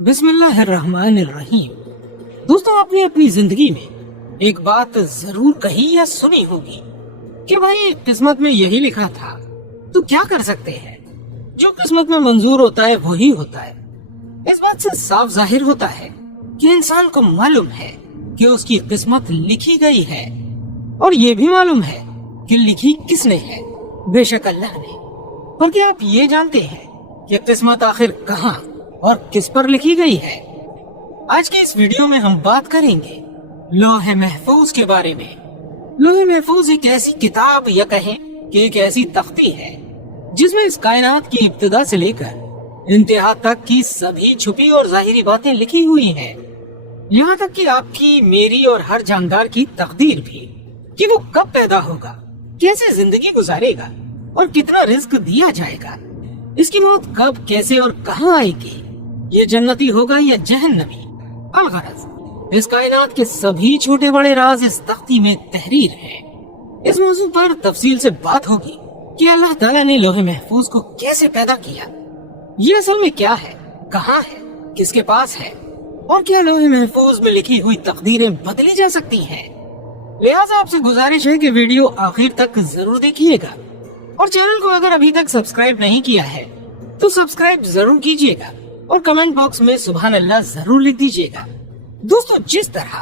बिस्मिल्लाहिर्रहमानिर्रहीम। दोस्तों, आपने अपनी जिंदगी में एक बात जरूर कही या सुनी होगी कि भाई किस्मत में यही लिखा था, तो क्या कर सकते हैं। जो किस्मत में मंजूर होता है वही होता है। इस बात से साफ जाहिर होता है कि इंसान को मालूम है कि उसकी किस्मत लिखी गई है, और ये भी मालूम है कि लिखी किसने है, बेशक अल्लाह ने। पर क्या आप ये जानते हैं कि किस्मत आखिर कहाँ और किस पर लिखी गई है? आज की इस वीडियो में हम बात करेंगे लौह महफूज के बारे में। लौह महफूज एक ऐसी किताब या कहें कि एक ऐसी तख्ती है जिसमें इस कायनात की इब्तिदा से लेकर इंतहा तक की सभी छुपी और जाहिरी बातें लिखी हुई हैं। यहाँ तक कि आपकी, मेरी और हर जानदार की तकदीर भी, कि वो कब पैदा होगा, कैसे जिंदगी गुजारेगा और कितना रिस्क दिया जाएगा, इसकी मौत कब, कैसे और कहाँ आएगी, ये जन्नती होगा या जहन्नमी। अलगरज इस कायनात के सभी छोटे बड़े राज इस तख्ती में तहरीर हैं। इस मौजू पर तफसील से बात होगी कि अल्लाह ताला ने लौह महफूज को कैसे पैदा किया, ये असल में क्या है, कहाँ है, किसके पास है, और क्या लौह महफूज में लिखी हुई तकदीरें बदली जा सकती हैं। लिहाजा आपसे गुजारिश है कि वीडियो आखिर तक जरूर देखिएगा, और चैनल को अगर अभी तक सब्सक्राइब नहीं किया है तो सब्सक्राइब जरूर कीजिएगा और कमेंट बॉक्स में सुभान अल्लाह जरूर लिख दीजिएगा। दोस्तों, जिस तरह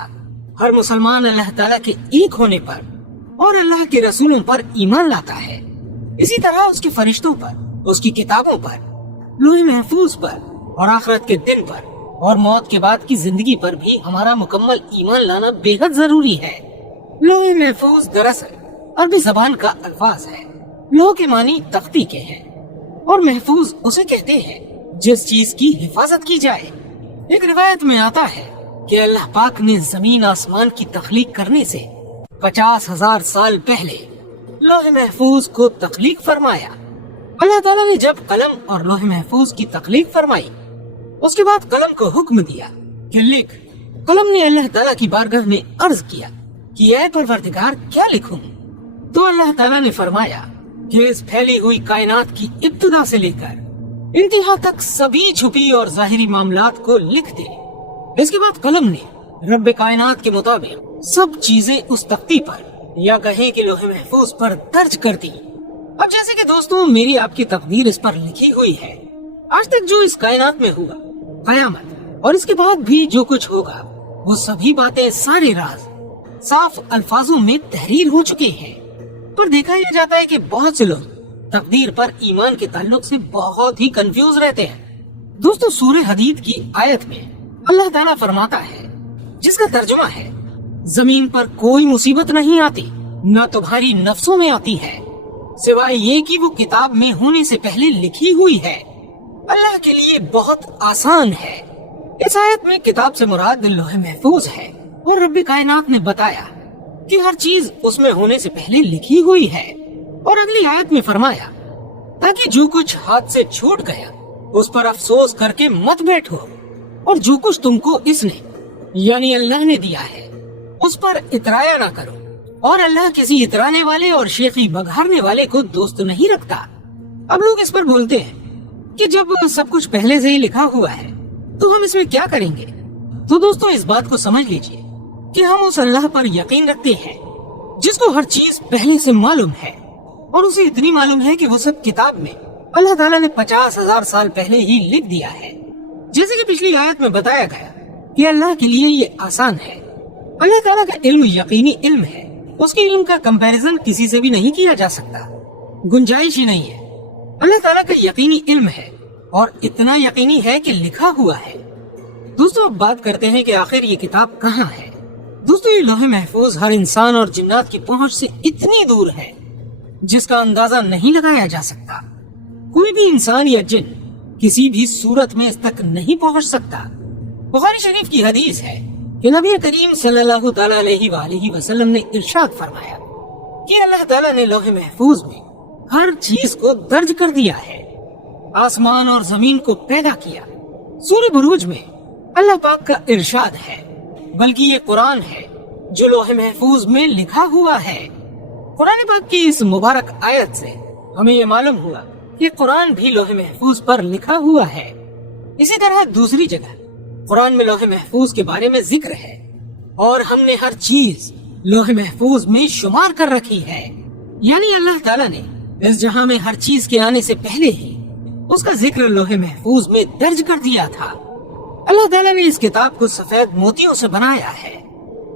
हर मुसलमान अल्लाह ताला के एक होने पर और अल्लाह के रसूलों पर ईमान लाता है, इसी तरह उसके फरिश्तों पर, उसकी किताबों पर, लौह महफूज पर और आखिरत के दिन पर और मौत के बाद की जिंदगी पर भी हमारा मुकम्मल ईमान लाना बेहद जरूरी है। लौह महफूज दरअसल अरबी जबान का अल्फाज है। लौह के मानी तख्ती के हैं और महफूज उसे कहते हैं जिस चीज की हिफाजत की जाए। एक रिवायत में आता है कि अल्लाह पाक ने जमीन आसमान की तख्लीक करने से 50,000 साल पहले लौह महफूज को तख्लीक फरमाया। अल्लाह ताला ने जब कलम और लौह महफूज की तख्लीक फरमाई, उसके बाद कलम को हुक्म दिया कि लिख। कलम ने अल्लाह ताला की बारगाह में अर्ज किया कि ऐ परवरदिगार, क्या लिखूं? तो अल्लाह ताला ने फरमाया कि इस फैली हुई कायनात की इब्तिदा से लेकर इंतहा तक सभी छुपी और जाहिरी मामलात को लिख दे। इसके बाद कलम ने रब्बे कायनात के मुताबिक सब चीजें उस तख्ती पर या कहें कि लौह महफूज पर दर्ज कर दी। अब जैसे कि दोस्तों, मेरी आपकी तकदीर इस पर लिखी हुई है। आज तक जो इस कायनात में हुआ, कयामत और इसके बाद भी जो कुछ होगा, वो सभी बातें, सारे राज साफ अल्फाजों में तहरीर हो चुके हैं। पर देखा यह जाता है कि बहुत से लोग तकदीर पर ईमान के ताल्लुक से बहुत ही कंफ्यूज रहते हैं। दोस्तों, सूरह हदीद की आयत में अल्लाह ताला फरमाता है, जिसका तर्जुमा है, जमीन पर कोई मुसीबत नहीं आती, न तुम्हारी नफ्सों में आती है, सिवाय ये कि वो किताब में होने से पहले लिखी हुई है। अल्लाह के लिए बहुत आसान है। इस आयत में किताब से मुराद लौह महफूज है, और रब्बे कायनात ने बताया कि हर चीज उसमें होने से पहले लिखी हुई है। और अगली आयत में फरमाया, ताकि जो कुछ हाथ से छूट गया उस पर अफसोस करके मत बैठो, और जो कुछ तुमको इसने यानी अल्लाह ने दिया है उस पर इतराया ना करो। और अल्लाह किसी इतराने वाले और शेखी बघारने वाले को दोस्त नहीं रखता। अब लोग इस पर बोलते हैं कि जब सब कुछ पहले से ही लिखा हुआ है तो हम इसमें क्या करेंगे। तो दोस्तों, इस बात को समझ लीजिए कि हम उस अल्लाह पर यकीन रखते हैं जिसको हर चीज पहले से मालूम है, और उसे इतनी मालूम है कि वो सब किताब में अल्लाह ताला ने 50,000 साल पहले ही लिख दिया है। जैसे कि पिछली आयत में बताया गया कि अल्लाह के लिए ये आसान है। अल्लाह ताला का इल्म यकीनी इल्म है, उसके इल्म का कंपैरिजन किसी से भी नहीं किया जा सकता, गुंजाइश ही नहीं है। अल्लाह ताला का यकीनी इल्म है, और इतना यकीनी है कि लिखा हुआ है। दोस्तों, अब बात करते हैं कि आखिर ये किताब कहाँ है। दोस्तों, ये लौह महफूज हर इंसान और जिन्नात की पहुंच से इतनी दूर है जिसका अंदाजा नहीं लगाया जा सकता। कोई भी इंसान या जिन किसी भी सूरत में इस तक नहीं पहुंच सकता। बुखारी शरीफ की हदीस है कि नबी करीम सल्लल्लाहु तआला अलैहि वसल्लम ने इरशाद फरमाया कि अल्लाह ताला ने लौह महफूज में हर चीज को दर्ज कर दिया है। आसमान और जमीन को पैदा किया। सूरह बुरूज में अल्लाह पाक का इरशाद है, बल्कि ये कुरान है जो लौह महफूज में लिखा हुआ है। कुरान पाक की इस मुबारक आयत से हमें ये मालूम हुआ कि कुरान भी लौह महफूज पर लिखा हुआ है। इसी तरह दूसरी जगह قرآن میں لوح محفوظ کے بارے میں ذکر ہے اور ہم نے ہر چیز لوح محفوظ میں شمار کر رکھی ہے، یعنی اللہ تعالیٰ نے اس جہاں میں ہر چیز کے آنے سے پہلے ہی اس کا ذکر لوح محفوظ میں درج کر دیا تھا۔ اللہ تعالیٰ نے اس کتاب کو سفید موتیوں سے بنایا ہے،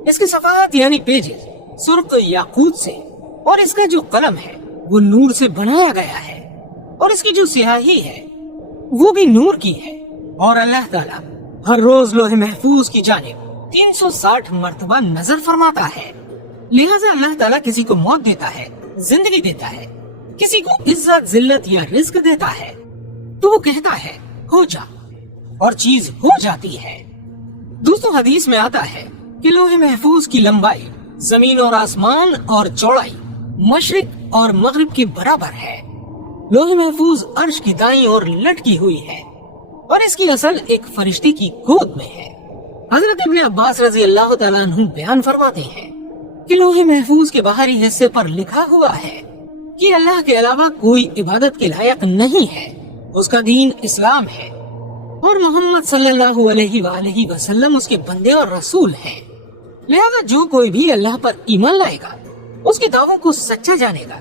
اس کے صفحات یعنی پیجز سرخ یاقوت سے، اور اس کا جو قلم ہے وہ نور سے بنایا گیا ہے، اور اس کی جو سیاہی ہے وہ بھی نور کی ہے۔ اور اللہ تعالیٰ ہر روز لوح محفوظ کی جانب 360 مرتبہ نظر فرماتا ہے، لہٰذا اللہ تعالیٰ کسی کو موت دیتا ہے، زندگی دیتا ہے، کسی کو عزت ذلت یا رزق دیتا ہے تو وہ کہتا ہے ہو جا، اور چیز ہو جاتی ہے۔ دوستو حدیث میں آتا ہے کہ لوح محفوظ کی لمبائی زمین اور آسمان اور چوڑائی مشرق اور مغرب کے برابر ہے۔ لوح محفوظ عرش کی دائیں اور لٹکی ہوئی ہے اور اس کی اصل ایک فرشتے کی گود میں ہے۔ حضرت ابن عباس رضی اللہ تعالیٰ عنہ بیان فرماتے ہیں کہ لوح محفوظ کے باہری حصے پر لکھا ہوا ہے کہ اللہ کے علاوہ کوئی عبادت کے لائق نہیں ہے، اس کا دین اسلام ہے اور محمد صلی اللہ علیہ وآلہ وسلم اس کے بندے اور رسول ہیں، لہذا جو کوئی بھی اللہ پر ایمان لائے گا، اس کے دعووں کو سچا جانے گا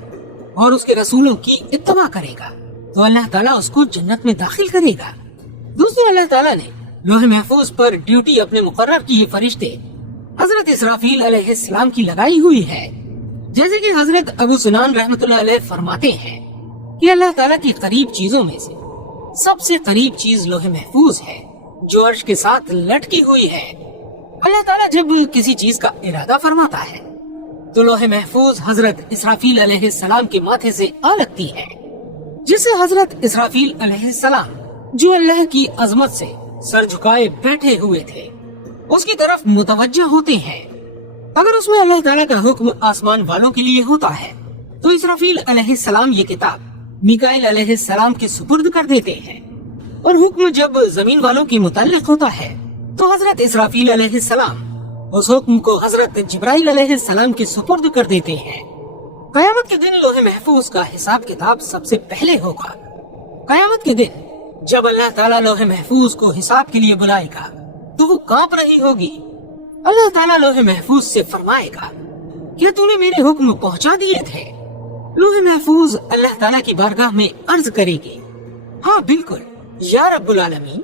اور اس کے رسولوں کی اتباع کرے گا تو اللہ تعالیٰ اس کو جنت میں داخل کرے گا۔ دوستو اللہ تعالیٰ نے لوح محفوظ پر ڈیوٹی اپنے مقرر کیے فرشتے حضرت اسرافیل علیہ السلام کی لگائی ہوئی ہے، جیسے کہ حضرت ابو سنان رحمۃ اللہ علیہ فرماتے ہیں کہ اللہ تعالیٰ کی قریب چیزوں میں سے سب سے قریب چیز لوح محفوظ ہے جو عرش کے ساتھ لٹکی ہوئی ہے۔ اللہ تعالیٰ جب کسی چیز کا ارادہ فرماتا ہے تو لوح محفوظ حضرت اسرافیل علیہ السلام کے ماتھے سے آ لگتی ہے، جس سے حضرت اسرافیل علیہ السلام جو اللہ کی عظمت سے سر جھکائے بیٹھے ہوئے تھے اس کی طرف متوجہ ہوتے ہیں۔ اگر اس میں اللہ تعالیٰ کا حکم آسمان والوں کے لیے ہوتا ہے تو اسرافیل علیہ السلام یہ کتاب میکائیل علیہ السلام کے سپرد کر دیتے ہیں، اور حکم جب زمین والوں کے متعلق ہوتا ہے تو حضرت اسرافیل علیہ السلام اس حکم کو حضرت جبرائیل علیہ السلام کے سپرد کر دیتے ہیں۔ قیامت کے دن لوح محفوظ کا حساب کتاب سب سے پہلے ہوگا۔ قیامت کے دن جب اللہ تعالیٰ لوح محفوظ کو حساب کے لیے بلائے گا تو وہ کانپ رہی ہوگی۔ اللہ تعالیٰ لوح محفوظ سے فرمائے گا کیا تو نے میرے حکم پہنچا دیے تھے؟ لوح محفوظ اللہ تعالیٰ کی بارگاہ میں عرض کرے گی ہاں بالکل یا رب العالمین۔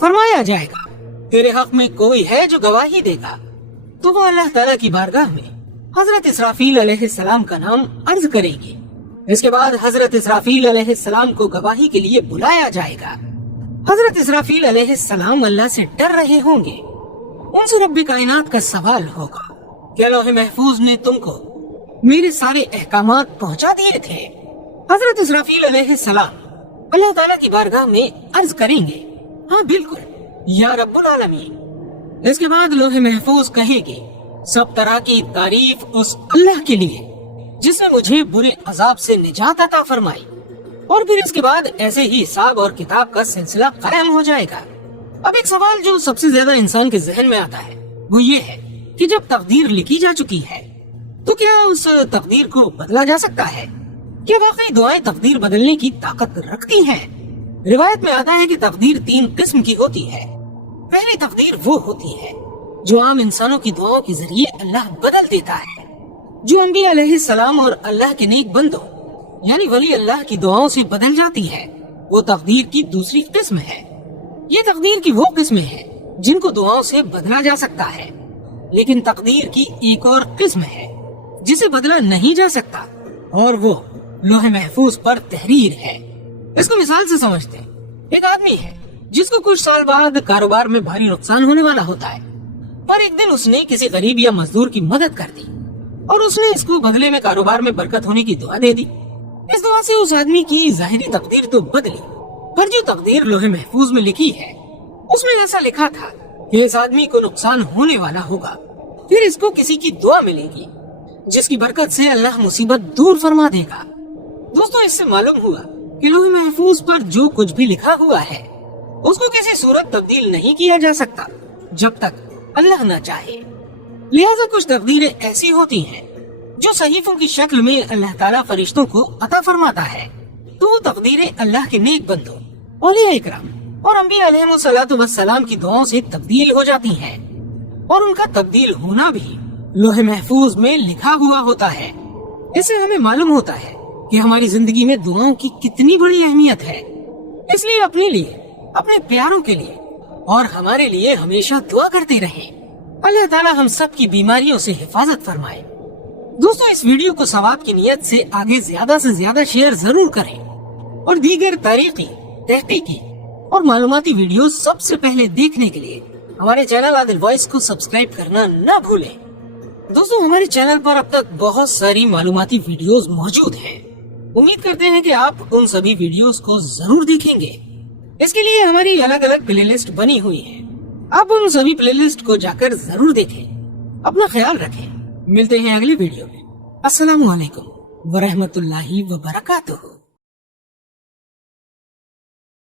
فرمایا جائے گا تیرے حق میں کوئی ہے جو گواہی دے گا؟ تو وہ اللہ تعالیٰ کی بارگاہ میں حضرت اسرافیل علیہ السلام کا نام عرض کرے گی۔ اس کے بعد حضرت اسرافیل علیہ السلام کو گواہی کے لیے بلایا جائے گا۔ حضرت اسرافیل علیہ السلام اللہ سے ڈر رہے ہوں گے، ان سے رب کائنات کا سوال ہوگا کیا لوح محفوظ نے تم کو میرے سارے احکامات پہنچا دیے تھے؟ حضرت اسرافیل علیہ السلام اللہ تعالیٰ کی بارگاہ میں عرض کریں گے ہاں بالکل یا رب العالمین۔ اس کے بعد لوح محفوظ کہے گی سب طرح کی تعریف اس اللہ کے لیے جس نے مجھے برے عذاب سے نجات عطا فرمائی، اور پھر اس کے بعد ایسے ہی حساب اور کتاب کا سلسلہ قائم ہو جائے گا۔ اب ایک سوال جو سب سے زیادہ انسان کے ذہن میں آتا ہے وہ یہ ہے کہ جب تقدیر لکھی جا چکی ہے تو کیا اس تقدیر کو بدلا جا سکتا ہے؟ کیا واقعی دعائیں تقدیر بدلنے کی طاقت رکھتی ہیں؟ روایت میں آتا ہے کہ تقدیر 3 قسم کی ہوتی ہے۔ پہلی تقدیر وہ ہوتی ہے جو عام انسانوں کی دعاؤں کے ذریعے اللہ بدل دیتا ہے، جو انبیاء علیہ السلام اور اللہ کے نیک بندوں یعنی ولی اللہ کی دعاؤں سے بدل جاتی ہے۔ وہ تقدیر کی دوسری قسم ہے۔ یہ تقدیر کی وہ قسمیں ہیں جن کو دعاؤں سے بدلا جا سکتا ہے، لیکن تقدیر کی ایک اور قسم ہے جسے بدلا نہیں جا سکتا، اور وہ لوح محفوظ پر تحریر ہے۔ اس کو مثال سے سمجھتے ہیں۔ ایک آدمی ہے جس کو کچھ سال بعد کاروبار میں بھاری نقصان ہونے والا ہوتا ہے، پر ایک دن اس نے کسی غریب یا مزدور کی مدد کر دی اور اس نے اس کو بدلے میں کاروبار میں برکت ہونے کی دعا دے دی۔ اس دعا سے اس آدمی کی ظاہری تقدیر تو بدلی، پر جو تقدیر لوح محفوظ میں لکھی ہے اس میں ایسا لکھا تھا کہ اس آدمی کو نقصان ہونے والا ہوگا، پھر اس کو کسی کی دعا ملے گی جس کی برکت سے اللہ مصیبت دور فرما دے گا۔ دوستو اس سے معلوم ہوا کہ لوح محفوظ پر جو کچھ بھی لکھا ہوا ہے اس کو کسی صورت تبدیل نہیں کیا جا سکتا جب تک اللہ نہ چاہے۔ لہٰذا کچھ تقدیریں ایسی ہوتی ہیں جو صحیفوں کی شکل میں اللہ تعالیٰ فرشتوں کو عطا فرماتا ہے، تو وہ تقدیریں اللہ کے نیک بندوں، اولیاء اکرام اور انبیاء अलैहिस्सलाम की दुआओं से तब्दील हो जाती हैं, और उनका तब्दील होना भी लोहे महफूज में लिखा हुआ होता है। इससे हमें मालूम होता है कि हमारी जिंदगी में दुआओं की कितनी बड़ी अहमियत है। इसलिए अपने लिए, अपने प्यारों के लिए और हमारे लिए हमेशा दुआ करते रहें। अल्लाह ताला हम सब की बीमारियों से हिफाजत फरमाए। दोस्तों, इस वीडियो को सवाब की नियत से आगे ज्यादा से ज्यादा शेयर जरूर करें और दीगर तारीखी, तहकीकी और मालूमाती वीडियो सबसे पहले देखने के लिए हमारे चैनल आदिल वॉइस को सब्सक्राइब करना न भूलें। दोस्तों, हमारे चैनल पर अब तक बहुत सारी मालूमाती वीडियोस मौजूद हैं। उम्मीद करते हैं कि आप उन सभी वीडियोस को जरूर देखेंगे। इसके लिए हमारी अलग अलग प्लेलिस्ट बनी हुई है। आप उन सभी प्लेलिस्ट को जाकर जरूर देखें। अपना ख्याल रखें। मिलते हैं अगली वीडियो में। अस्सलामु अलैकुम व रहमतुल्लाहि व बरकातुहू।